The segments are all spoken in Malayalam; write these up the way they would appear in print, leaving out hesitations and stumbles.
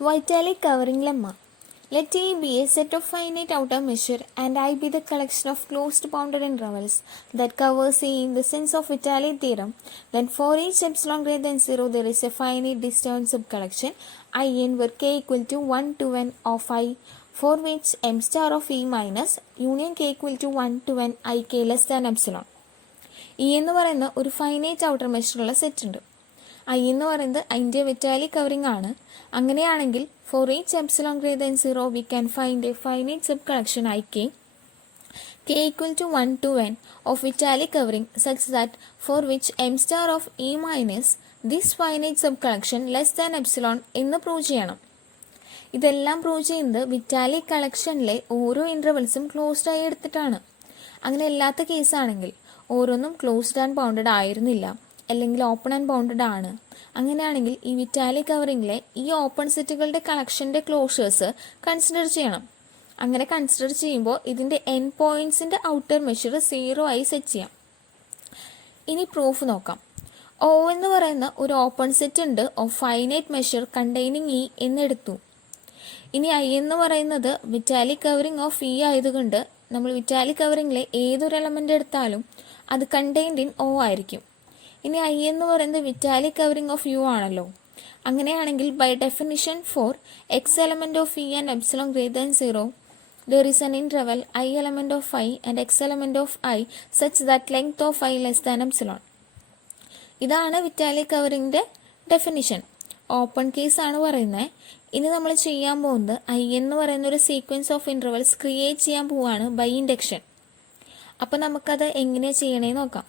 Vitalic covering lemma. Let A be a set of finite outer measure and I be the collection of closed bounded intervals that covers A in the sense of Vitali theorem. Then for each epsilon greater than 0 there is a finite distance subcollection In where k equal to 1 to n of I, for which m star of E minus union k equal to 1 to n ik less than epsilon. E എന്ന് പറയുന്ന ഒരു ഫൈനൈറ്റ് ഔട്ടർ മെഷറുള്ള സെറ്റ് ഉണ്ട്. ഐ എന്ന് പറയുന്നത് അതിൻ്റെ വിറ്റാലിക് കവറിംഗ് ആണ്. അങ്ങനെയാണെങ്കിൽ for each epsilon greater than 0 we can find a finite sub collection I K equal to 1 to n of Vitali covering such that for which M star of E minus this finite sub collection less than epsilon എന്ന് പ്രൂവ് ചെയ്യണം. ഇതെല്ലാം പ്രൂവ് ചെയ്യുന്നത് വിറ്റാലിക് കളക്ഷനിലെ ഓരോ ഇൻ്റർവെൽസും ക്ലോസ്ഡ് ആയി എടുത്തിട്ടാണ്. അങ്ങനെ അല്ലാത്ത കേസാണെങ്കിൽ ഓരോന്നും ക്ലോസ്ഡ് ആൻഡ് ബൗണ്ടഡ് ആയിരുന്നില്ല, അല്ലെങ്കിൽ ഓപ്പൺ ആൻഡ് ബൗണ്ടഡ് ആണ്. അങ്ങനെയാണെങ്കിൽ ഈ വിറ്റാലിക് കവറിംഗിലെ ഈ ഓപ്പൺ സെറ്റുകളുടെ കളക്ഷൻ്റെ ക്ലോഷേഴ്സ് കൺസിഡർ ചെയ്യണം. അങ്ങനെ കൺസിഡർ ചെയ്യുമ്പോൾ ഇതിൻ്റെ എൻ പോയിന്റ്സിൻ്റെ ഔട്ടർ മെഷർ 0 ആയി സെറ്റ് ചെയ്യാം. ഇനി പ്രൂഫ് നോക്കാം. O എന്ന് പറയുന്ന ഒരു ഓപ്പൺ സെറ്റ് ഉണ്ട് of finite measure containing E എന്നെടുത്തു. ഇനി ഐ എന്ന് പറയുന്നത് വിറ്റാലിക് കവറിംഗ് ഓഫ് ഇ ആയതുകൊണ്ട് നമ്മൾ വിറ്റാലിക് കവറിംഗിലെ ഏതൊരു എലമെൻ്റ് എടുത്താലും അത് കണ്ടെയ്ൻഡ് ഇൻ O ആയിരിക്കും. ഇനി ഐ എന്ന് പറയുന്നത് വിറ്റാലിക് കവറിംഗ് ഓഫ് യു ആണല്ലോ. അങ്ങനെയാണെങ്കിൽ by definition for X element of E and epsilon greater than 0 there is an interval I element of I and X element of I such that length of I less than epsilon. ഇതാണ് വിറ്റാലിക് കവറിംഗിന്റെ ഡെഫിനിഷൻ. ഓപ്പൺ കേസ് ആണ് പറയുന്നത്. ഇനി നമ്മൾ ചെയ്യാൻ പോകുന്നത് ഐ എന്ന് പറയുന്ന ഒരു സീക്വൻസ് ഓഫ് ഇന്റർവൽസ് ക്രിയേറ്റ് ചെയ്യാൻ പോവാണ് ബൈ ഇൻഡക്ഷൻ. അപ്പം നമുക്കത് എങ്ങനെയാണ് ചെയ്യണേ നോക്കാം.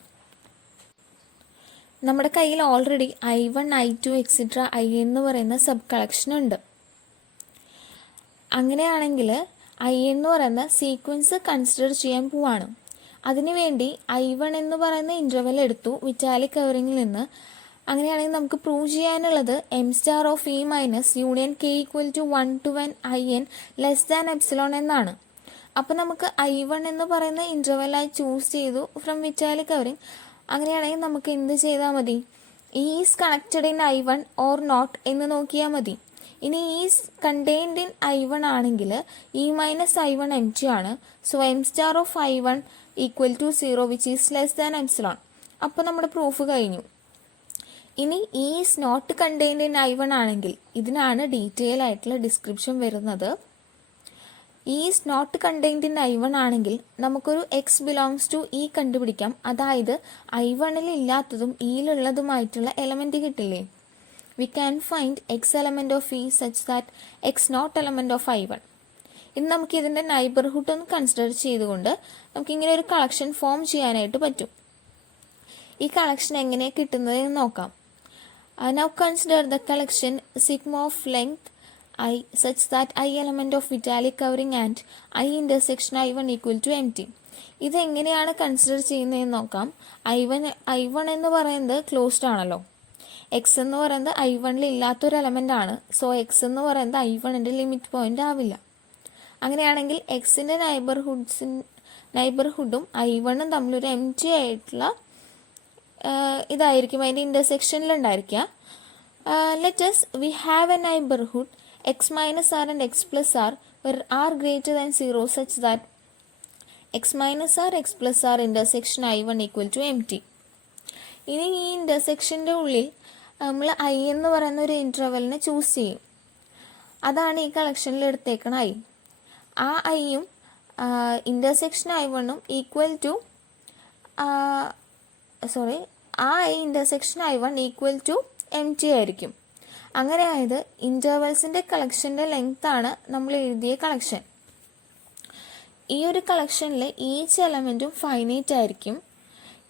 നമ്മുടെ കയ്യിൽ already I1, I2 etcetera I എന്ന് പറയുന്ന സബ് കളക്ഷൻ ഉണ്ട്. അങ്ങനെയാണെങ്കിൽ ഐ എന്ന് പറയുന്ന സീക്വൻസ് കൺസിഡർ ചെയ്യാൻ പോവാണ്. അതിനുവേണ്ടി I1 എന്ന് പറയുന്ന ഇൻ്റർവെൽ എടുത്തു വിറ്റാലിക് കവറിംഗിൽ നിന്ന്. അങ്ങനെയാണെങ്കിൽ നമുക്ക് പ്രൂവ് ചെയ്യാനുള്ളത് M star of E minus union K equal to 1 to n IN less than epsilon എന്നാണ്. അപ്പോൾ നമുക്ക് I1 എന്ന് പറയുന്ന ഇൻ്റർവെല്ലായി ചൂസ് ചെയ്തു ഫ്രം വിറ്റാലിക് കവറിംഗ്. അങ്ങനെയാണെങ്കിൽ നമുക്ക് എന്ത് ചെയ്താൽ മതി? Is connected in I1 or not എന്ന് നോക്കിയാൽ മതി. ഇനി ഈസ് കണ്ടെയ്ൻഡ് ഇൻ I1 ആണെങ്കിൽ ഇ മൈനസ് I1 empty ആണ്. So M star of I1 equal to 0 which is less than epsilon. അപ്പോൾ നമ്മുടെ പ്രൂഫ് കഴിഞ്ഞു. ഇനി is not contained in I1 ആണെങ്കിൽ ഇതിനാണ് ഡീറ്റെയിൽ ആയിട്ടുള്ള ഡിസ്ക്രിപ്ഷൻ വരുന്നത്. Is not contained in I1 ആണെങ്കിൽ നമുക്കൊരു എക്സ് ബിലോങ്സ് ടു ഇ കണ്ടുപിടിക്കാം. അതായത് I1 ഇല്ലാത്തതും ഇയിലുള്ളതുമായിട്ടുള്ള എലമെന്റ് കിട്ടില്ലേ? We can find X element of E such that X not element of I1. ഇനി നമുക്ക് ഇതിന്റെ നൈബർഹുഡ് ഒന്ന് കൺസിഡർ ചെയ്തുകൊണ്ട് നമുക്ക് ഇങ്ങനെ ഒരു കളക്ഷൻ ഫോം ചെയ്യാനായിട്ട് പറ്റും. ഈ കളക്ഷൻ എങ്ങനെയാണ് കിട്ടുന്നത് എന്ന് നോക്കാം. Now consider the collection sigma of length I such that I element of vitalic covering and I intersection I1 equal to empty. ഇത് എങ്ങനെയാണ് കൺസിഡർ ചെയ്യുന്നതെന്ന് നോക്കാം. I1 എന്ന് പറയുന്നത് ക്ലോസ്ഡ് ആണല്ലോ. എക്സ് എന്ന് പറയുന്നത് I1 ഇല്ലാത്തൊരു എലമെന്റ് ആണ്. സോ എക്സ് എന്ന് പറയുന്നത് I1 ലിമിറ്റ് പോയിന്റ് ആവില്ല. അങ്ങനെയാണെങ്കിൽ എക്സിന്റെ നൈബർഹുഡും I1 തമ്മിലൊരു എംറ്റി ആയിട്ടുള്ള ഇതായിരിക്കും അതിന്റെ ഇന്റർസെക്ഷനിൽ ഉണ്ടായിരിക്കുക. Let's we have A neighbourhood x minus r and x plus r where r greater than 0 such that x minus r, x plus r intersection I1 equal to empty. ഇനി ഈ ഇൻ്റർസെക്ഷൻ്റെ ഉള്ളിൽ നമ്മൾ ഐ എന്ന് പറയുന്ന ഒരു ഇൻ്റർവെലിനെ ചൂസ് ചെയ്യും. അതാണ് ഈ കളക്ഷനിൽ എടുത്തേക്കണ ഐ. ആ ഐയും ഇൻ്റർസെക്ഷൻ I1 ഈക്വൽ ടു ആ I intersection I1 equal to empty ആയിരിക്കും. അങ്ങനെ ആയത് ഇൻ്റർവെൽസിൻ്റെ കളക്ഷൻ്റെ ലെങ്ത് ആണ് നമ്മൾ എഴുതിയ കളക്ഷൻ. ഈ ഒരു കളക്ഷനിൽ ഈച്ച് എലമെൻറ്റും ഫൈനൈറ്റ് ആയിരിക്കും.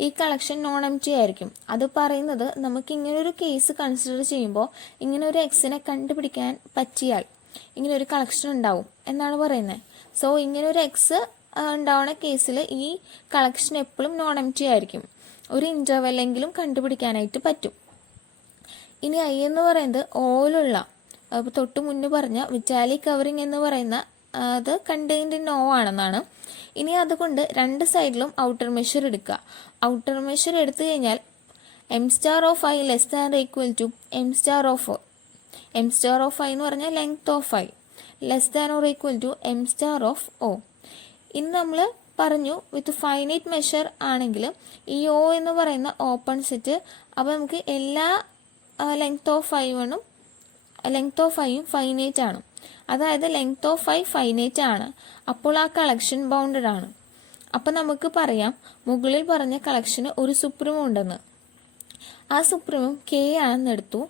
ഈ കളക്ഷൻ നോൺ എംറ്റി ആയിരിക്കും. അത് പറയുന്നത് നമുക്ക് ഇങ്ങനൊരു കേസ് കൺസിഡർ ചെയ്യുമ്പോൾ ഇങ്ങനെ ഒരു എക്സിനെ കണ്ടുപിടിക്കാൻ പറ്റിയാൽ ഇങ്ങനെ ഒരു കളക്ഷൻ ഉണ്ടാവും എന്നാണ് പറയുന്നത്. സോ ഇങ്ങനെ ഒരു എക്സ് ഉണ്ടാവുന്ന കേസിൽ ഈ കളക്ഷൻ എപ്പോഴും നോൺ എംറ്റി ആയിരിക്കും. ഒരു ഇൻ്റർവെല്ലെങ്കിലും കണ്ടുപിടിക്കാനായിട്ട് പറ്റും. ഇനി ഐ എന്ന് പറയുന്നത് ഓലുള്ള തൊട്ട് മുന്നേ പറഞ്ഞ വിറ്റാലിക് കവറിംഗ് എന്ന് പറയുന്ന അത് കണ്ടെയ്ൻഡ് ഇൻ O ആണെന്നാണ്. ഇനി അതുകൊണ്ട് രണ്ട് സൈഡിലും ഔട്ടർ മെഷർ എടുക്കുക. ഔട്ടർ മെഷർ എടുത്തു കഴിഞ്ഞാൽ M star of I less than equal to M star of M star of I എന്ന് പറഞ്ഞാൽ length of I less than or equal to M star of O. ഇനി നമ്മൾ പറഞ്ഞു വിത്ത് ഫൈനൈറ്റ് മെഷർ ആണെങ്കിൽ ഈ ഒ എന്ന് പറയുന്ന ഓപ്പൺ സെറ്റ്, അപ്പോൾ നമുക്ക് എല്ലാ ലെങ്ത് ഓഫ് ഐയും ഫൈനൈറ്റ് ആണ്. അതായത് ലെങ്ത് ഓഫ് ഐ ഫൈനൈറ്റ് ആണ്, അപ്പോൾ ആ കളക്ഷൻ ബൗണ്ടഡ് ആണ്. അപ്പം നമുക്ക് പറയാം മുകളിൽ പറഞ്ഞ കളക്ഷന് ഒരു സുപ്രീമം ഉണ്ടെന്ന്. ആ സുപ്രീമം കെ ആണെന്ന് എടുത്തു.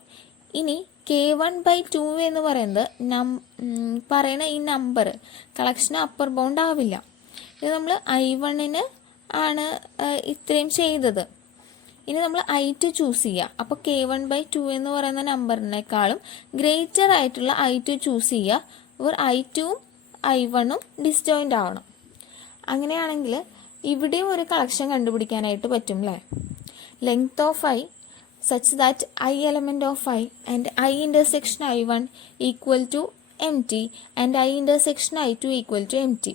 ഇനി K1/2 എന്ന് പറയുന്നത് പറയുന്ന ഈ നമ്പർ കളക്ഷന് അപ്പർ ബൗണ്ട് ആവില്ല. ഇത് നമ്മൾ I1 ആണ് ഇത്രയും ചെയ്തത്. ഇനി നമ്മൾ I2 ചൂസ് ചെയ്യുക. അപ്പോൾ K1/2 എന്ന് പറയുന്ന നമ്പറിനേക്കാളും ഗ്രേറ്റർ ആയിട്ടുള്ള I2 ചൂസ് ചെയ്യുക. അപ്പോൾ I2ഉം I1ഉം ഡിസ്ജോയിൻ്റ് ആവണം. അങ്ങനെയാണെങ്കിൽ ഇവിടെയും ഒരു കളക്ഷൻ കണ്ടുപിടിക്കാനായിട്ട് പറ്റും അല്ലേ. Length of I such that I element of I and I intersection I1 equal to empty and I intersection I2 equal to empty.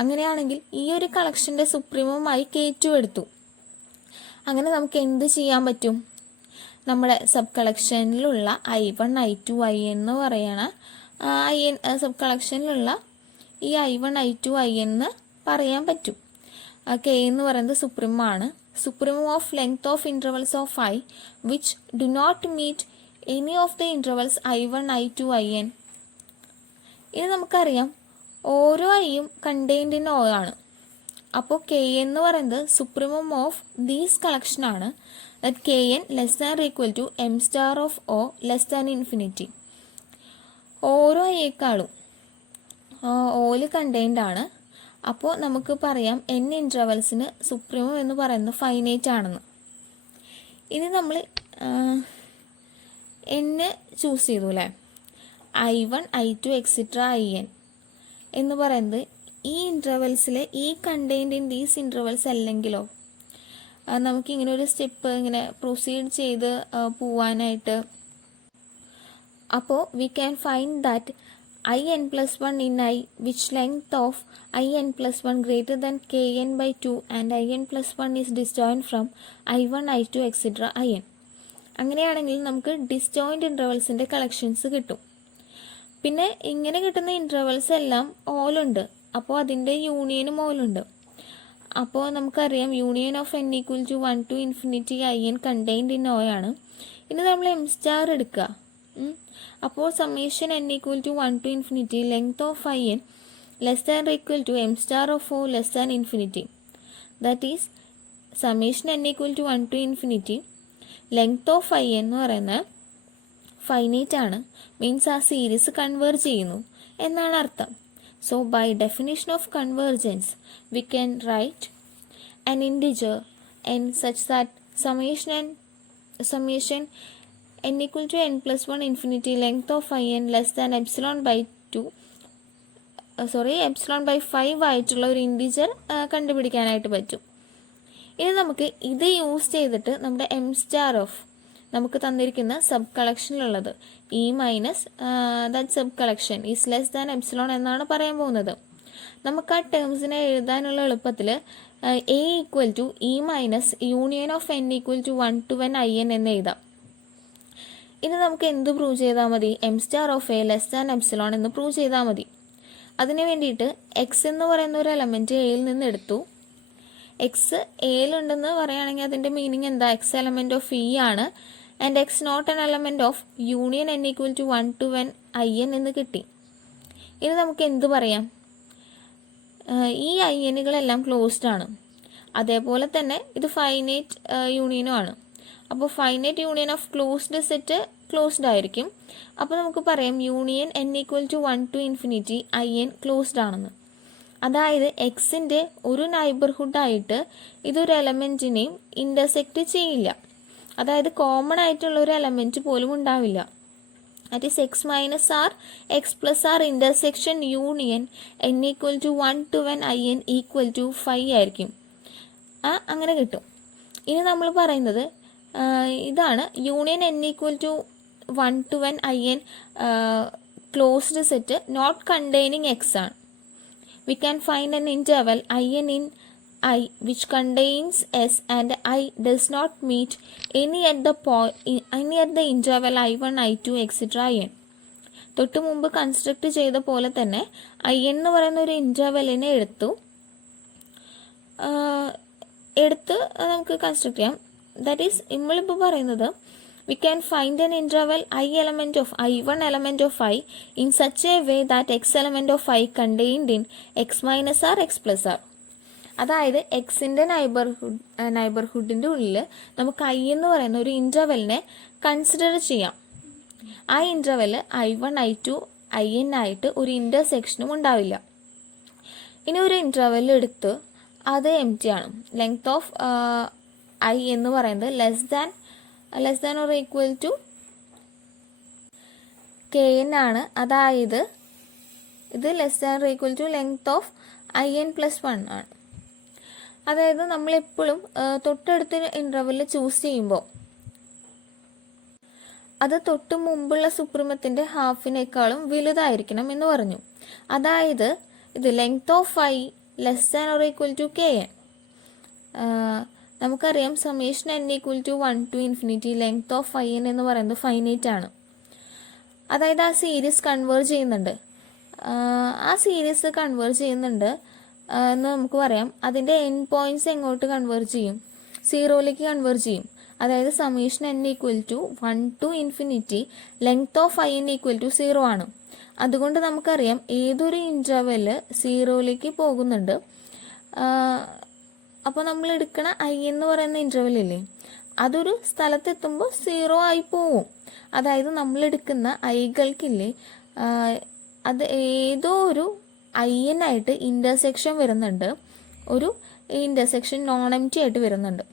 അങ്ങനെയാണെങ്കിൽ ഈ ഒരു കളക്ഷൻ്റെ സുപ്രീമമായി K2 എടുത്തു. അങ്ങനെ നമുക്ക് എന്ത് ചെയ്യാൻ പറ്റും? നമ്മുടെ സബ് കളക്ഷനിലുള്ള I1 I2 IN എന്ന് പറയണ IN സബ് കളക്ഷനിലുള്ള ഈ I1 I2 IN എന്ന് പറയാൻ പറ്റും. K എന്ന് പറയുന്നത് സുപ്രീമാണ്. Supremum of length of intervals of I which do not meet any of the intervals I1, I2, IN. ഇനി നമുക്കറിയാം ഓരോ ഐയും കണ്ടെയ്ൻഡ് ഇൻ O ആണ്. അപ്പോൾ K എന്ന് പറയുന്നത് സുപ്രീമം ഓഫ് ദീസ് കളക്ഷൻ ആണ്. That Kn less than equal to M star of O less than infinity. ഓരോ ഐയേക്കാളും ഓയിൽ കണ്ടെയ്ൻഡ് ആണ്. അപ്പോൾ നമുക്ക് പറയാം n ഇൻട്രവൽസിന് സുപ്രീമം എന്ന് പറയുന്നത് ഫൈനൈറ്റ് ആണെന്ന്. ഇനി നമ്മൾ n ചൂസ് ചെയ്തു അല്ലേ. I1, I2 എക്സെട്ര IN എന്ന് പറയുന്നത് ഈ ഇൻട്രവൽസിലെ ഈ കണ്ടെയ്ൻഡ് ഇൻ ദീസ് ഇൻട്രവൽസ് അല്ലെങ്കിലോ നമുക്കിങ്ങനെ ഒരു സ്റ്റെപ്പ് ഇങ്ങനെ പ്രൊസീഡ് ചെയ്ത് പോവാനായിട്ട്. അപ്പോൾ V can find that In+1 in I which length of In+1 greater than Kn/2 and In+1 is disjoint from I1, I2 etc. IN. അങ്ങനെയാണെങ്കിൽ നമുക്ക് ഡിസ്ജോയിൻറ്റ് ഇൻ്റർവൽസിൻ്റെ കളക്ഷൻസ് കിട്ടും. പിന്നെ ഇങ്ങനെ കിട്ടുന്ന ഇൻ്റർവൽസ് എല്ലാം ഓലുണ്ട്. അപ്പോൾ അതിൻ്റെ യൂണിയനും ഓലുണ്ട്. അപ്പോൾ നമുക്കറിയാം union of n equal to 1 to infinity IN contained in O ആണ്. ഇനി നമ്മൾ എം സ്റ്റാർ എടുക്കുക. അപ്പോൾ summation n equal to 1 to infinity length of IN less than or equal to m star of O less than infinity. That is summation n equal to 1 to infinity length of IN എന്ന് പറയുന്നത് ഫൈനൈറ്റ് ആണ്. മീൻസ് ആ സീരീസ് കൺവേർജ് ചെയ്യുന്നു എന്നാണ് അർത്ഥം. So by definition of convergence we can write an integer n such that summation n equal to n+1 infinity length of IN less than epsilon/5 ആയിട്ടുള്ള ഒരു ഇൻറ്റിജർ കണ്ടുപിടിക്കാനായിട്ട് പറ്റും. ഇനി നമുക്ക് ഇത് യൂസ് ചെയ്തിട്ട് നമ്മുടെ എം സ്റ്റാർ ഓഫ് നമുക്ക് തന്നിരിക്കുന്ന സബ് കളക്ഷനിലുള്ളത് E minus that sub collection is less than epsilon എന്നാണ് പറയാൻ പോകുന്നത്. നമുക്ക് ആ ടേംസിനെ എഴുതാനുള്ള എളുപ്പത്തിൽ A equal to E minus union of n equal to 1 to n IN എന്ന് എഴുതാം. ഇനി നമുക്ക് എന്ത് പ്രൂവ് ചെയ്താൽ മതി? M star of A less than epsilon എന്ന് പ്രൂവ് ചെയ്താൽ മതി. അതിന് വേണ്ടിയിട്ട് എക്സ് എന്ന് പറയുന്ന ഒരു എലമെൻറ്റ് എയിൽ നിന്ന് എടുത്തു. എക്സ് എയിലുണ്ടെന്ന് പറയുകയാണെങ്കിൽ അതിൻ്റെ മീനിങ് എന്താ? എക്സ് എലമെൻറ്റ് ഓഫ് ഇ ആണ്. And X not an element of union n equal to 1 to n IN എന്ന് കിട്ടി. ഇനി നമുക്ക് എന്ത് പറയാം? ഈ INകളെല്ലാം ക്ലോസ്ഡ് ആണ്. അതേപോലെ തന്നെ ഇത് ഫൈനൈറ്റ് യൂണിയനും ആണ്. അപ്പോൾ finite union of closed set closed ആയിരിക്കും. അപ്പോൾ നമുക്ക് പറയാം union n equal to 1 to infinity IN closed ആണെന്ന്. അതായത് എക്സിൻ്റെ ഒരു നൈബർഹുഡായിട്ട് ഇതൊരു എലമെൻറ്റിനെയും ഇൻ്റർസെക്റ്റ് ചെയ്യില്ല. അതായത് കോമൺ ആയിട്ടുള്ള ഒരു എലമെൻറ്റ് പോലും ഉണ്ടാവില്ല. that is x minus r x plus r intersection union n equal to 1 to n IN equal to 5 ആയിരിക്കും. അങ്ങനെ കിട്ടും. ഇനി നമ്മൾ പറയുന്നത് ഇതാണ് union n equal to 1 to n IN closed set not containing x ആണ്. We can find an interval IN in I which contains S and I does not meet any at the interval I1, I2, etc. in. തൊട്ട് മുമ്പ് കൺസ്ട്രക്ട് ചെയ്ത പോലെ തന്നെ ഐ എന്ന് പറയുന്ന ഒരു ഇൻ്റർവെല്ലിനെ എടുത്ത് നമുക്ക് കൺസ്ട്രക്ട് ചെയ്യാം. ദാറ്റ് ഈസ് നമ്മളിപ്പോൾ പറയുന്നത് we can find an interval I1 element of I in such a way that x element of I contained in x minus r, x plus r. അതായത് എക്സിൻ്റെ നൈബർഹുഡിൻ്റെ ഉള്ളിൽ നമുക്ക് ഐ എന്ന് പറയുന്ന ഒരു ഇൻ്റർവെല്ലിനെ കൺസിഡർ ചെയ്യാം. ആ ഇൻ്റർവെല്ല് I1, I2, IN ആയിട്ട് ഒരു ഇൻ്റർസെക്ഷനും ഉണ്ടാവില്ല. ഇനി ഒരു ഇൻ്റർവെല്ല് എടുത്ത് അത് എം ടി ആണ്. ലെങ്ത് ഓഫ് ഐ എന്ന് പറയുന്നത് less than or equal to kn ആണ്. അതായത് ഇത് less than or equal to length of IN+1 ആണ്. അതായത് നമ്മളെപ്പോഴും തൊട്ടടുത്ത ഇൻ്റർവെല്ല് ചൂസ് ചെയ്യുമ്പോൾ അത് തൊട്ട് മുമ്പുള്ള സുപ്രീമത്തിൻ്റെ ഹാഫിനേക്കാളും വലുതായിരിക്കണം എന്ന് പറഞ്ഞു. അതായത് ഇത് length of I less than or equal to kn. നമുക്കറിയാം summation n = 1 to infinity length of IN എന്ന് പറയുന്നത് ഫൈനൈറ്റ് ആണ്. അതായത് ആ സീരീസ് കൺവേർജ് ചെയ്യുന്നുണ്ട് എന്ന് നമുക്ക് പറയാം. അതിൻ്റെ എൻ പോയിൻറ്റ്സ് എങ്ങോട്ട് കൺവേർജ് ചെയ്യും? 0ലേക്ക് കൺവേർജ് ചെയ്യും. അതായത് summation n = 1 to infinity length of IN = 0 ആണ്. അതുകൊണ്ട് നമുക്കറിയാം ഏതൊരു ഇൻ്റർവെല്ല് 0ലേക്ക് പോകുന്നുണ്ട്. അപ്പോൾ നമ്മൾ എടുക്കണ ഐ എന്ന് പറയുന്ന ഇൻ്റർവെല്ലില്ലേ, അതൊരു സ്ഥലത്തെത്തുമ്പോൾ 0 ആയി പോവും. അതായത് നമ്മളെടുക്കുന്ന ഐകൾക്കില്ലേ, അത് ഏതോ ഒരു IN ആയിട്ട് ഇൻ്റർസെക്ഷൻ വരുന്നുണ്ട്, ഒരു ഇൻ്റർസെക്ഷൻ നോൺ എം ടി ആയിട്ട് വരുന്നുണ്ട്.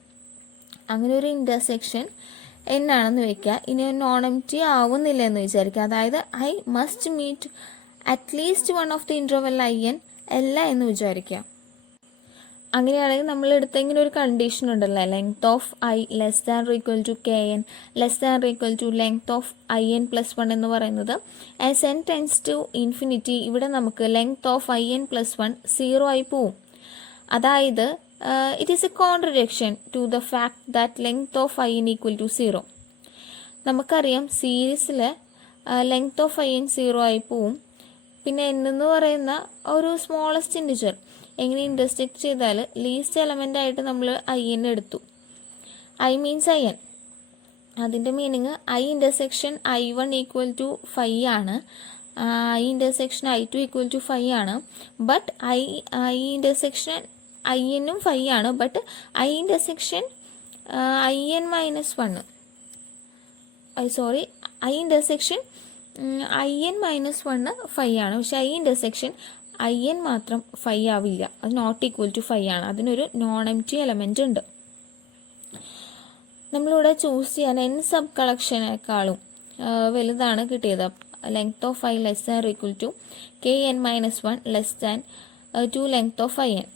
അങ്ങനെ ഒരു ഇൻ്റർസെക്ഷൻ എന്നാണെന്ന് വെക്കുക. ഇനി നോൺ എം ടി ആവുന്നില്ല എന്ന് വിചാരിക്കുക. അതായത് I must meet at least one of the interval IN അല്ല എന്ന് വിചാരിക്കുക. അങ്ങനെയാണെങ്കിൽ നമ്മൾ എടുത്ത ഇങ്ങനെ ഒരു കണ്ടീഷൻ ഉണ്ടല്ലോ, length of I less than or equal to kn less than or equal to length of IN+1 എന്ന് പറയുന്നത് as n tends to infinity. ഇവിടെ നമുക്ക് ലെങ്ത് ഓഫ് IN+1 0 ആയി പോവും. അതായത് it is a contradiction to the fact that length of IN = 0. നമുക്കറിയാം സീരീസിൽ ലെങ്ത് ഓഫ് IN 0 ആയി പോവും. പിന്നെ n എന്ന് പറയുന്ന ഒരു സ്മോളസ്റ്റ് ഇൻറ്റിജർ എങ്ങനെ ഇൻ്റർസെക്ട് ചെയ്താൽ ലീസ്റ്റ് എലമെൻ്റ് ആയിട്ട് നമ്മൾ IN എടുത്തു. I means IN. അതിൻ്റെ മീനിങ് I ഇൻ്റർസെക്ഷൻ I1 = 5 ആണ്, I ഇൻ്റർസെക്ഷൻ I2 = 5 ആണ്. ബട്ട് I ഇൻ്റർസെക്ഷൻ IN-ഉം 5 ആണ്. But I intersection IN-1 I intersection IN-1 5 ആണ്. പക്ഷെ I ഇൻ്റർസെക്ഷൻ IN മാത്രം 5 ആവില്ല. അത് നോട്ട് ഈക്വൽ ടു 5 ആണ്. അതിനൊരു നോൺ എം ടി എലമെൻ്റ് ഉണ്ട്. നമ്മളിവിടെ ചൂസ് ചെയ്യാൻ n സബ് കളക്ഷനേക്കാളും വലുതാണ് കിട്ടിയത്. Length of I less than or equal to kn-1 less than 2 length of IN.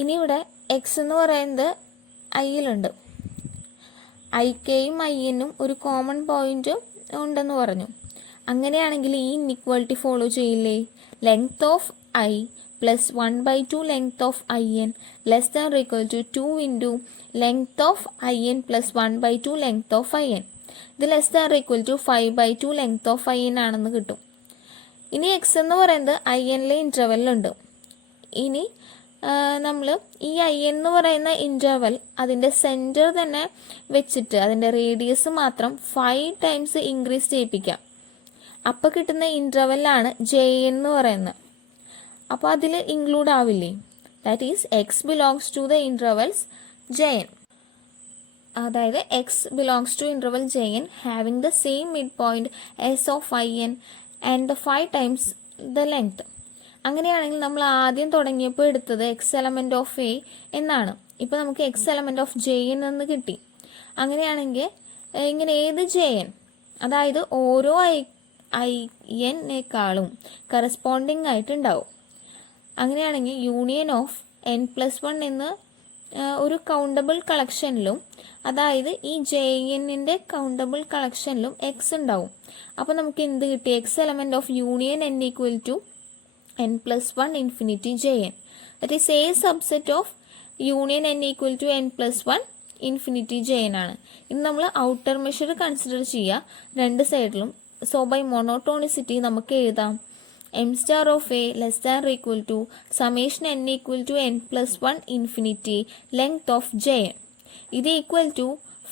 ഇനി ഇവിടെ എക്സ് എന്ന് പറയുന്നത് ഐയിലുണ്ട്. IKയും IN-ഉം ഒരു കോമൺ പോയിന്റ് ഉണ്ടെന്ന് പറഞ്ഞു. അങ്ങനെയാണെങ്കിൽ ഈ ഇൻഇക്വാലിറ്റി ഫോളോ ചെയ്യില്ലേ? Length of I plus 1/2 length of IN less than or equal to 2 into length of IN plus 1/2 length of IN. ഇത് less than or equal to 5/2 length of IN ആണെന്ന് കിട്ടും. ഇനി എക്സ് എന്ന് പറയുന്നത് IN-ലെ ഇൻ്റർവെല്ലുണ്ട്. ഇനി നമ്മൾ ഈ IN എന്ന് പറയുന്ന ഇൻ്റർവെൽ അതിൻ്റെ സെൻറ്റർ തന്നെ വെച്ചിട്ട് അതിൻ്റെ റേഡിയസ് മാത്രം 5 ടൈംസ് ഇൻക്രീസ് ചെയ്യിപ്പിക്കാം. അപ്പോൾ കിട്ടുന്ന ഇൻ്റർവെല്ലാണ് JN എന്ന് പറയുന്നത്. അപ്പോൾ അതിൽ ഇൻക്ലൂഡ് ആവില്ലേ? That is x belongs to the intervals JN. അതായത് x belongs to interval JN having the same midpoints of IN and the 5 times the length. അങ്ങനെയാണെങ്കിൽ നമ്മൾ ആദ്യം തുടങ്ങിയപ്പോൾ എടുത്തത് എക്സ് എലമെൻ്റ് ഓഫ് എ എന്നാണ്. ഇപ്പോൾ നമുക്ക് എക്സ് എലമെൻ്റ് ഓഫ് JN എന്ന് കിട്ടി. അങ്ങനെയാണെങ്കിൽ ഇങ്ങനെ ഏത് JN, അതായത് ഓരോ IN-നേക്കാളും കറസ്പോണ്ടിങ് ആയിട്ടുണ്ടാവും. അങ്ങനെയാണെങ്കിൽ യൂണിയൻ ഓഫ് n+1 എന്ന ഒരു കൗണ്ടബിൾ കളക്ഷനിലും, അതായത് ഈ JN-ൻ്റെ കൗണ്ടബിൾ കളക്ഷനിലും എക്സ് ഉണ്ടാവും. അപ്പോൾ നമുക്ക് എന്ത് കിട്ടി? X element of union n = n+1 infinity JN. That is a subset of union n equal to n plus 1 infinity jn ആണ്. ഇന്ന് നമ്മൾ ഔട്ടർ മെഷർ കൺസിഡർ ചെയ്യുക രണ്ട് സൈഡിലും. സോ ബൈ മോണോട്ടോണിസിറ്റി നമുക്ക് എഴുതാം m star of a less than or equal to summation n equal to n plus 1 infinity length of jn. ഇത് equal to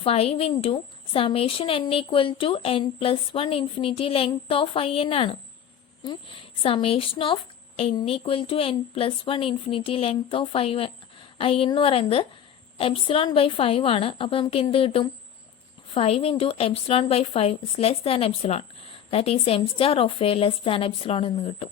5 into summation n equal to n plus 1 infinity length of in ആണ്. summation of n equal to n plus 1 infinity length of i എന്ന് പറയുന്നത് എപ്സിലോൺ ബൈ 5 ആണ്. അപ്പോൾ നമുക്ക് എന്ത് കിട്ടും? 5 into epsilon by 5 less than epsilon, that is m star of a less than epsilon എന്ന് കിട്ടും.